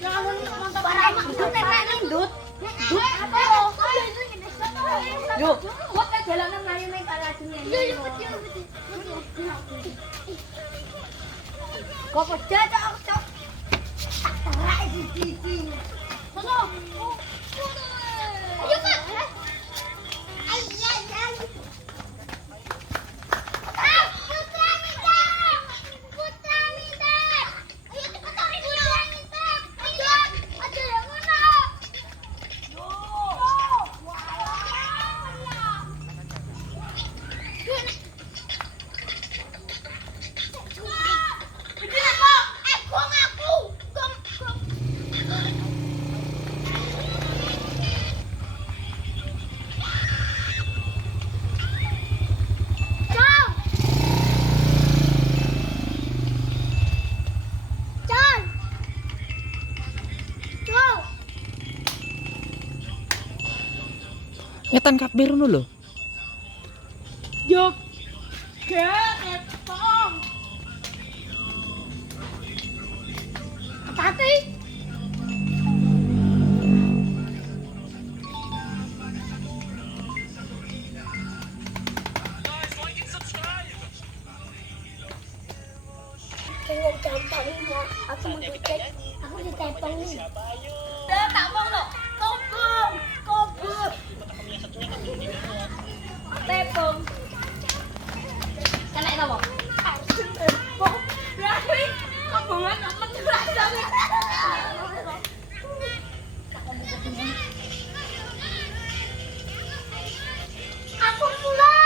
Para maksud nek ndut. Ndut apa yo? Yo, kok ke jalanan mlayu ning karajeng ngene. Iya, betul. Kok peda cok. Tak terak siji. Sono. Ayo, Kak. Ngetan kabir ngono lho. Yo. Ketong. Hati. Pengen gampangnya aku menducek, aku ditempel nih. Tak mau lo, kobong. Tepung. Kena apa? Tepung. Berarti kobongan amat rasanya. Aku mulai.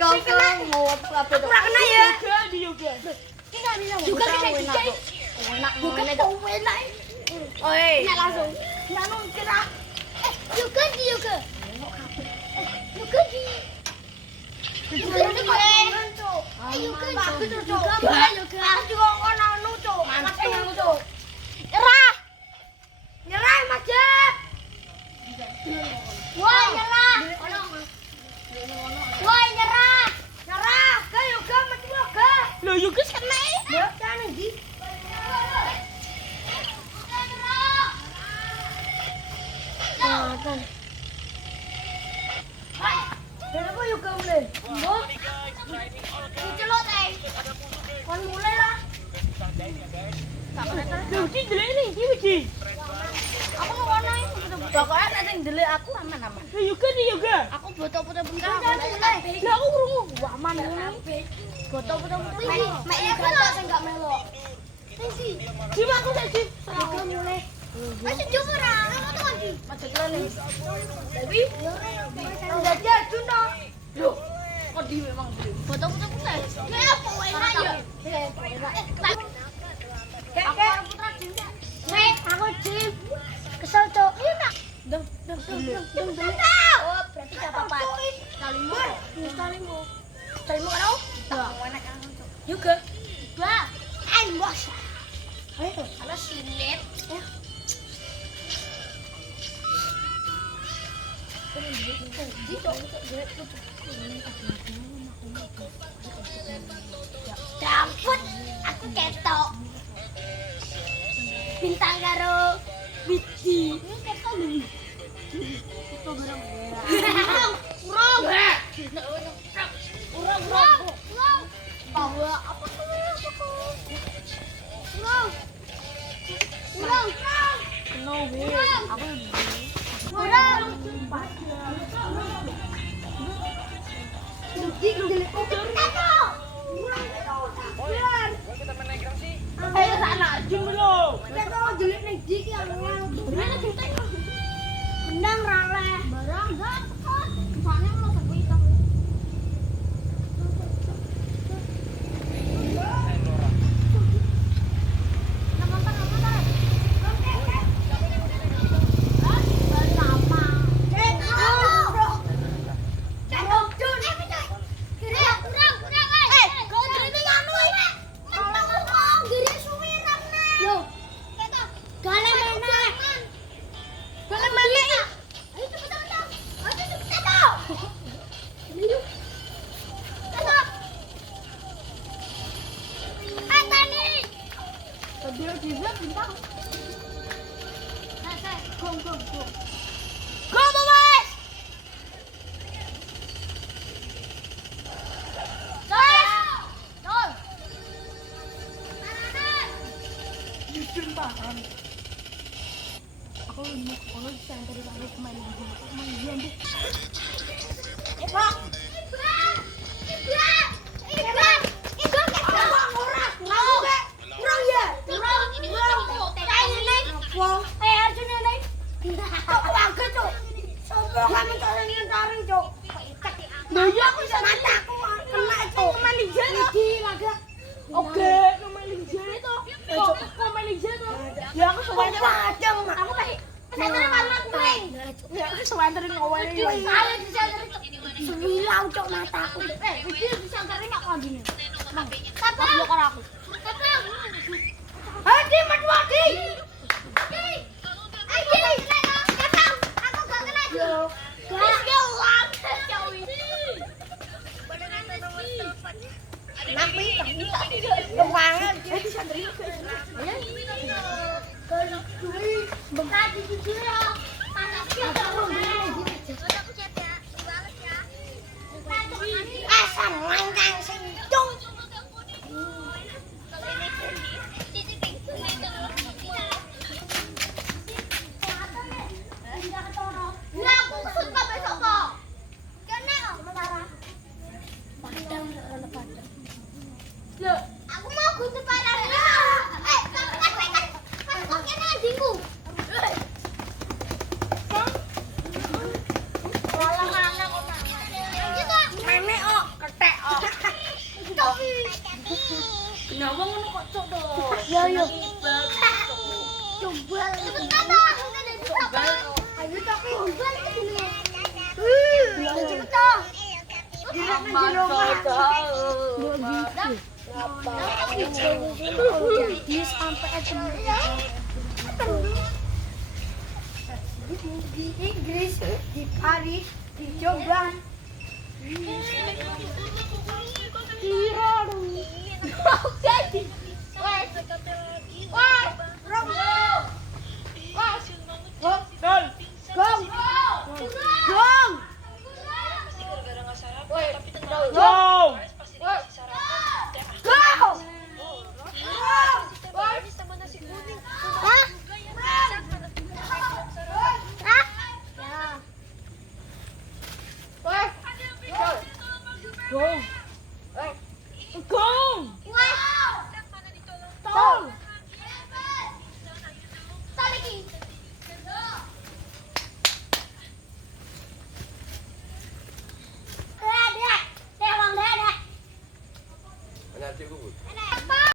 Kau mau apa? Aku kena ya. Juga. Juga kena. Enak bukan enak. Oi. Enak langsung. Nanu kira. Juga. Juga di. Juga di. Juga ngono anu, Cuk. Manteng anu, Cuk. Nyerah, Majab. Woi, nyerah. Woi, nyerah. Ga yoga mati yoga. Lho, yoga kena. Lho, kan ndi? Kan. Kenapa yoga mulai? Mbok. Dicelok ae. Kon mulai lah. Lho, iki ndelik iki iki. Aku ngono iki. Pokoke nek sing ndelik aku aman-aman. Lho, yoga. Aku foto-foto bentar. Lah aku krungu aman ngene. Foto-foto iki. Mek yoga sing gak melok. Sing si aku sik yoga mulai. Wis coba ra, ngono to ndi? Majelan nih. Dewi. Udah jadi no. Loh, kok di memang foto-foto kita. Ya apa enak ya? Kakek putra Jin. Weh, aku Jin. Kesel, Cok. Iya, Nak. Dong. Oh, berarti enggak apa-apa. Kalimu. Kalimu kan? Tak enak kan, Cok. Juga. Bah. Bos. Ayo, ala sinet. Ya. Damput, aku ketok. Bintang karo biji. Ini ketok lho. Ketok barang. Urang. Urang. Bawa apa tuh? Urang. No way. Aku urang. Ayo sana, jeng dulu. Kita mau jelit nih dik yang mana kita? Bendang rale. Barang enggak. Soalnya mau sebu hitam. Nama. Oke, ngomelin Jay itu. Kok ngomelin Jay itu? Ya aku semuanya macam. Aku kayak pesantren warna kuning. Ya aku pesantren ngomelin. Saya pesantren semilau cok mataku. Video pesantren enggak kambing. Tapi aku. Hadi Matwadi. Aku mau gunting parangnya. Kan kene adikku. Walang anak kok. Meme kok ketek kok. Kenapa ngono kok cok to? Ya yo. Coba. Coba. Ayo tapi coba ini. Cepet to. Jadi sampai di Inggris, di Paris, di Jombang. Jadi, Gong! Gong! Tol!